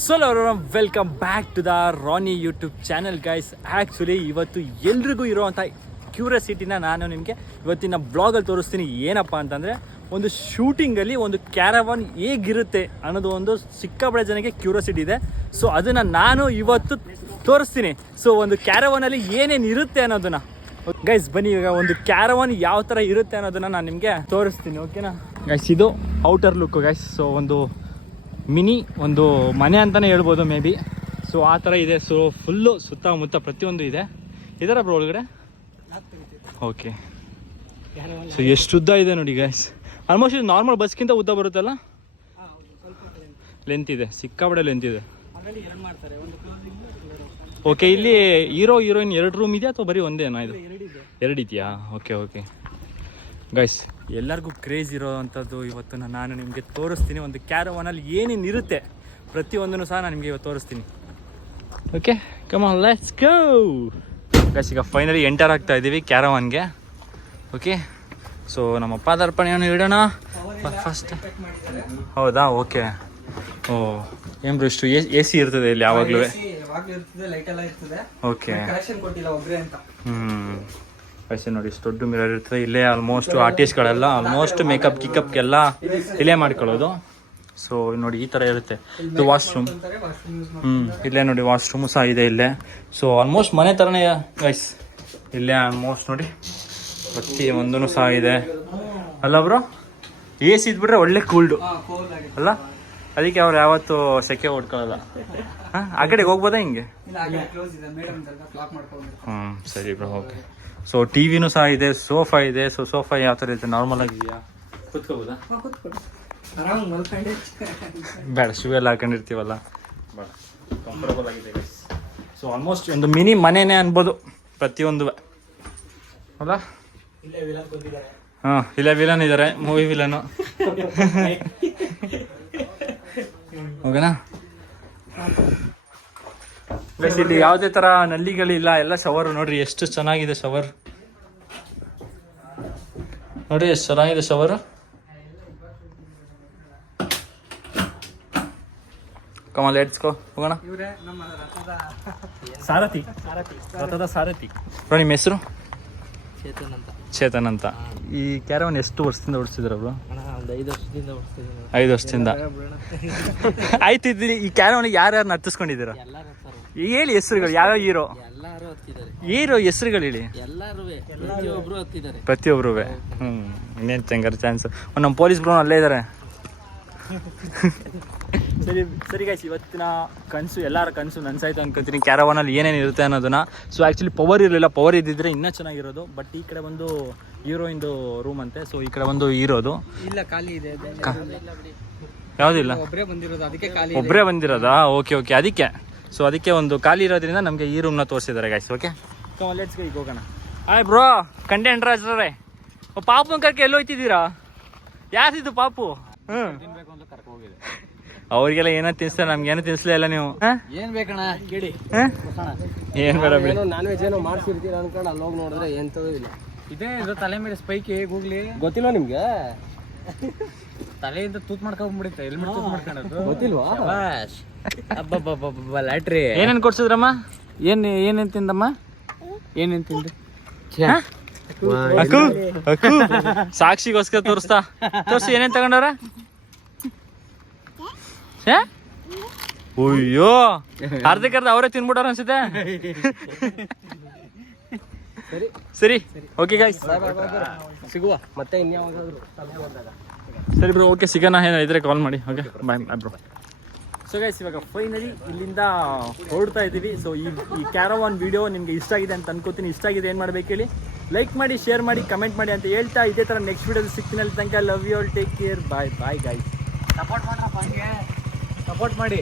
So welcome back to the Rani YouTube channel guys. Actually ಇವತ್ತು ಎಲ್ರಿಗೂ ಇರೋವಂಥ ಕ್ಯೂರಿಯಾಸಿಟಿನ ನಾನು ನಿಮಗೆ ಇವತ್ತಿನ ಬ್ಲಾಗಲ್ಲಿ ತೋರಿಸ್ತೀನಿ. ಏನಪ್ಪ ಅಂತಂದರೆ, ಒಂದು ಶೂಟಿಂಗಲ್ಲಿ ಒಂದು ಕ್ಯಾರವಾನ್ ಹೇಗಿರುತ್ತೆ ಅನ್ನೋದು ಒಂದು ಸಿಕ್ಕಾಪಟ್ಟೆ ಜನಕ್ಕೆ ಕ್ಯೂರಿಯಾಸಿಟಿ ಇದೆ. ಸೊ ಅದನ್ನು ನಾನು ಇವತ್ತು ತೋರಿಸ್ತೀನಿ. ಸೊ ಒಂದು ಕ್ಯಾರವಾನಲ್ಲಿ ಏನೇನು ಇರುತ್ತೆ ಅನ್ನೋದನ್ನು ಗೈಸ್ ಬನ್ನಿ, ಈಗ ಒಂದು ಕ್ಯಾರವಾನ್ ಯಾವ ಥರ ಇರುತ್ತೆ ಅನ್ನೋದನ್ನು ನಾನು ನಿಮಗೆ ತೋರಿಸ್ತೀನಿ. ಓಕೆನಾ ಗೈಸ್, ಇದು ಔಟರ್ ಲುಕ್ ಗೈಸ್. ಸೊ ಒಂದು ಮಿನಿ ಒಂದು ಮನೆ ಅಂತಲೇ ಹೇಳ್ಬೋದು ಮೇ ಬಿ. ಸೊ ಆ ಥರ ಇದೆ. ಸೊ ಫುಲ್ಲು ಸುತ್ತಮುತ್ತ ಪ್ರತಿಯೊಂದು ಇದೆ. ಇದರ ಬ್ರೋ ಒಳಗಡೆ ಓಕೆ. ಸೊ ಎಷ್ಟು ಉದ್ದ ಇದೆ ನೋಡಿ ಗೈಸ್. ಆಲ್ಮೋಸ್ಟ್ ಇದು ನಾರ್ಮಲ್ ಬಸ್ಗಿಂತ ಉದ್ದ ಬರುತ್ತಲ್ಲ, ಲೆಂತ್ ಇದೆ, ಸಿಕ್ಕಾಪಟ್ಟೆ ಲೆಂತ್ ಇದೆ. ಓಕೆ, ಇಲ್ಲಿ ಹೀರೋಯಿನ್ 2 ರೂಮ್ ಇದೆಯಾ ಅಥವಾ ಬರೀ ಒಂದೇನಾ? ಇದು 2 ಇದೆಯಾ? ಓಕೆ ಓಕೆ ಗೈಸ್, ಎಲ್ಲರಿಗೂ ಕ್ರೇಜ್ ಇರೋವಂಥದ್ದು ಇವತ್ತು ನಾನು ನಿಮಗೆ ತೋರಿಸ್ತೀನಿ. ಒಂದು ಕ್ಯಾರವಾನಲ್ಲಿ ಏನೇನು ಇರುತ್ತೆ ಪ್ರತಿಯೊಂದನ್ನು ಸಹ ನಾನು ನಿಮಗೆ ಇವತ್ತು ತೋರಿಸ್ತೀನಿ. Okay, come on let's go guys. ಈಗ ಫೈನಲಿ ಎಂಟರ್ ಆಗ್ತಾ ಇದ್ದೀವಿ ಕ್ಯಾರವಾನ್ಗೆ. ಓಕೆ, ಸೊ ನಮ್ಮ ಪಾದಾರ್ಪಣೆಯನ್ನು ಇಡೋಣ ಫಸ್ಟ್. ಹೌದಾ? ಓಕೆ. ಓ ಏನು ಇಷ್ಟು ಎ ಸಿ ಇರ್ತದೆ ಇಲ್ಲಿ ಯಾವಾಗಲೂ? ಓಕೆ. ಪೈಸೆ ನೋಡಿ, ಇಷ್ಟು ದೊಡ್ಡ ಮಿರರ್ ಇರ್ತದೆ ಇಲ್ಲೇ. ಆಲ್ಮೋಸ್ಟ್ ಆರ್ಟಿಸ್ಟ್ಗಳೆಲ್ಲ ಆಲ್ಮೋಸ್ಟ್ ಮೇಕಪ್ ಗಿಕಪ್ಗೆಲ್ಲ ಇಲ್ಲೇ ಮಾಡ್ಕೊಳ್ಳೋದು. ಸೊ ನೋಡಿ ಈ ಥರ ಇರುತ್ತೆ. ಇದು ವಾಶ್ರೂಮ್. ಇಲ್ಲೇ ನೋಡಿ ವಾಶ್ರೂಮು ಸಹ ಇದೆ ಇಲ್ಲೇ. ಸೊ ಆಲ್ಮೋಸ್ಟ್ ಮನೆ ಥರನೇ ಗೈಸ್. ಇಲ್ಲೇ ಆಲ್ಮೋಸ್ಟ್ ನೋಡಿ ಪ್ರತಿ ಒಂದೂ ಸಹ ಇದೆ ಅಲ್ಲ ಬ್ರೋ? ಎ ಸಿ ಇದ್ಬಿಟ್ರೆ ಒಳ್ಳೆ ಕೂಲ್ಡು ಅಲ್ಲ? ಅದಕ್ಕೆ ಅವ್ರು ಯಾವತ್ತು ಸೆಕೆ ಹೊಡ್ಕೊಳ್ಳಲ್ಲ. ಆ ಕಡೆಗೆ ಹೋಗ್ಬೋದಾ ಹಿಂಗೆ? ಸರಿ ಬ್ರೋ, ಓಕೆ. ಸೊ ಟಿ ವಿನೂ ಸಹ ಇದೆ, ಸೋಫಾ ಇದೆ. ಸೊ ಸೋಫಾ ಯಾವ ಥರ ಇದೆ? ನಾರ್ಮಲ್ ಆಗಿದೆಯಾ? ಕೂತ್ಕೋಬೋದಾ? ಬೇಡ, ಶೂ ಎಲ್ಲ ಹಾಕೊಂಡಿರ್ತೀವಲ್ಲ, ಬೇಡ, ಕಂಫರ್ಟಬಲ್ ಆಗಿದೆ ಗೈಸ್. ಸೊ ಆಲ್ಮೋಸ್ಟ್ ಒಂದು ಮಿನಿ ಮನೆನೇ ಅನ್ಬೋದು ಪ್ರತಿಯೊಂದು ಅಲ್ಲ? ಹಾಂ, ಇಲ್ಲೇ ವಿಲನ್ ಇದ್ದಾರೆ, ಮೂವಿ ವಿಲನು. ಓಕೆನಾ ಗೈಸ್? ಇಲ್ಲಿ ಯಾವುದೇ ಥರ ನಲ್ಲಿಗಳಿಲ್ಲ, ಎಲ್ಲ ಶವರ್. ನೋಡ್ರಿ ಎಷ್ಟು ಚೆನ್ನಾಗಿದೆ ಶವರ್. ನೋಡಿ ಎಷ್ಟು ಚೆನ್ನಾಗಿದೆ ಶವರ್. ಕಮಾಲ್ ಲೆಟ್ಸ್ ಗೋ, ಹೋಗೋಣ. ಸಾರಥಿ, ರಥದ ಸಾರಥಿ. ನಿಮ್ಮ ಹೆಸರು? ಚೇತನ್ ಅಂತ. ಈ ಕ್ಯಾರವಾನ್ ಎಷ್ಟು ವರ್ಷದಿಂದ ಓಡಿಸಿದ್ರ ಬ್ರೋ? 5 ವರ್ಷದಿಂದ. ಆಯ್ತು, ಈ ಕ್ಯಾರವಾನಿಗೆ ಯಾರ್ಯಾರು ನರ್ತಿಸ್ಕೊಂಡಿದ್ದೀರಾ ಹೇಳಿ ಹೆಸರುಗಳು? ಯಾವ ಹೀರೋ ಹೆಸರುಗಳು ಹೇಳಿ. ಪ್ರತಿಯೊಬ್ರು. ಇನ್ನೇನು ಚಂಗಾರ ಚಾನ್ಸ್. ನಮ್ಮ ಪೊಲೀಸ್ ಬ್ರೋ ಅಲ್ಲೇ ಇದ್ದಾರೆ. ಸರಿ ಗೈಸ್, ಇವತ್ತಿನ ಕನಸು, ಎಲ್ಲರ ಕನಸು ನನ್ಸಾಯ್ತು ಅನ್ಕೊಂತೀನಿ. ಕ್ಯಾರವಾನಲ್ಲಿ ಏನೇನು ಇರುತ್ತೆ ಅನ್ನೋದನ್ನ. ಸೊ ಆ್ಯಕ್ಚುಲಿ ಪವರ್ ಇರಲಿಲ್ಲ, ಪವರ್ ಇದ್ದಿದ್ರೆ ಇನ್ನೂ ಚೆನ್ನಾಗಿರೋದು. ಬಟ್ ಈ ಕಡೆ ಒಂದು ಹೀರೋಯಿಂದು ರೂಮ್ ಅಂತೆ. ಸೊ ಈ ಕಡೆ ಒಂದು ಹೀರೋದು ಇಲ್ಲ, ಖಾಲಿ ಇದೆ. ಯಾವುದಿಲ್ಲ, ಒಬ್ಬರೇ ಬಂದಿರೋದಾ? ಓಕೆ ಓಕೆ, ಅದಕ್ಕೆ. ಸೊ ಅದಕ್ಕೆ ಒಂದು ಖಾಲಿ ಇರೋದ್ರಿಂದ ನಮಗೆ ಈ ರೂಮ್ನ ತೋರಿಸಿದ್ದಾರೆ ಗೈಸ್. ಓಕೆ, ಲೆಟ್ಸ್ ಗೋ, ಈಗ ಹೋಗೋಣ. ಆಯ್ ಬ್ರೋ, ಕಂಟೆಂಟ್ ರಾಜ್ರೆ ಪಾಪು ಕರ್ಕೆ ಎಲ್ಲಿ ಹೋಯ್ತಿದ್ದೀರಾ? ಯಾರಿದ್ದು ಪಾಪು? ಅವ್ರಿಗೆಲ್ಲ ಏನೋ ತಿನ್ಸ್ತಾರೆ, ನಮ್ಗೆ ಏನೋ ತಿನ್ಸ್ಲೇ ಇಲ್ಲ ನೀವು. ಏನ್ ಬೇಕಣ್ಣ ಕೇಳಿ, ಏನ್ ಬೇಡ ಬಿಡಿ. ನಾನ್ ವೆಜ್ ಏನೋ ಮಾಡ್ಸಿರ್ತೀರ ಅನ್ಕೊಂಡು ಅಲ್ಲಿ ಹೋಗಿ ನೋಡಿದ್ರೆ ಎಂತದೂ ಇಲ್ಲ. ಇದೇ ಇದು ತಲೆ ಮೇಲೆ ಸ್ಪೈಕಿ ಗೂಗ್ಲಿ ಗೊತ್ತಿಲ್ಲ ನಿಮ್ಗೆ? ತಲೆಯಿಂದ ತೂತ್ ಮಾಡ್ಕೊಂಡ್ಬಿಡುತ್ತೆ, ಹೆಲ್ಮೆಟ್ ತೂತ್ ಮಾಡ್ಕೊಳ್ಳೋದು ಗೊತ್ತಿಲ್ವಾ? ಅಬ್ಬಬ್ಬಬ್ಬ ಲ್ಯಾಟ್ರಿ. ಏನೇನ್ ಕೊಡ್ಸಿದ್ರಮ್ಮ? ಏನೇನ್ ತಿಂದಮ್ಮ? ಏನೇನ್ ತಿಂದು? ಅಕ್ಕು ಅಕ್ಕು ಸಾಕ್ಷಿಗೋಸ್ಕರ ತೋರಿಸಿ ಏನೇನ್ ತಗೊಂಡವ್ರ? ಅಯ್ಯೋ, ಅರ್ಧಕ್ಕರ್ಧ ಅವರೇ ತಿನ್ಬಿಟ್ಟಾರ ಅನ್ಸುತ್ತೆ. ಸರಿ, ಓಕೆ ಗೈಸ್, ಸಿಗುವ ಮತ್ತೆ ಇನ್ಯಾವಾಗಾದ್ರೂ. ಸರಿ ಬ್ರೋ, ಓಕೆ, ಸಿಗೋಣ. ಇದ್ರೆ ಕಾಲ್ ಮಾಡಿ. Okay, bye bro. So guys, ಇವಾಗ ಫೈನಲಿ ಇಲ್ಲಿಂದ ಹೊರಡ್ತಾ ಇದ್ದೀವಿ. ಸೊ ಈ ಕ್ಯಾರವಾನ್ ವಿಡಿಯೋ ನಿಮಗೆ ಇಷ್ಟ ಆಗಿದೆ ಅಂತ ಅನ್ಕೋತೀನಿ. ಇಷ್ಟ ಆಗಿದೆ ಏನು ಮಾಡ್ಬೇಕು ಹೇಳಿ? ಲೈಕ್ ಮಾಡಿ, ಶೇರ್ ಮಾಡಿ, ಕಮೆಂಟ್ ಮಾಡಿ ಅಂತ ಹೇಳ್ತಾ ಇದೇ ಥರ ನೆಕ್ಸ್ಟ್ ವಿಡಿಯೋದಲ್ಲಿ ಸಿಗ್ತೀನಿ. ಅಲ್ಲಿ ತನಕ love you all, take care, bye bye guys. Support ಮಾಡಿ.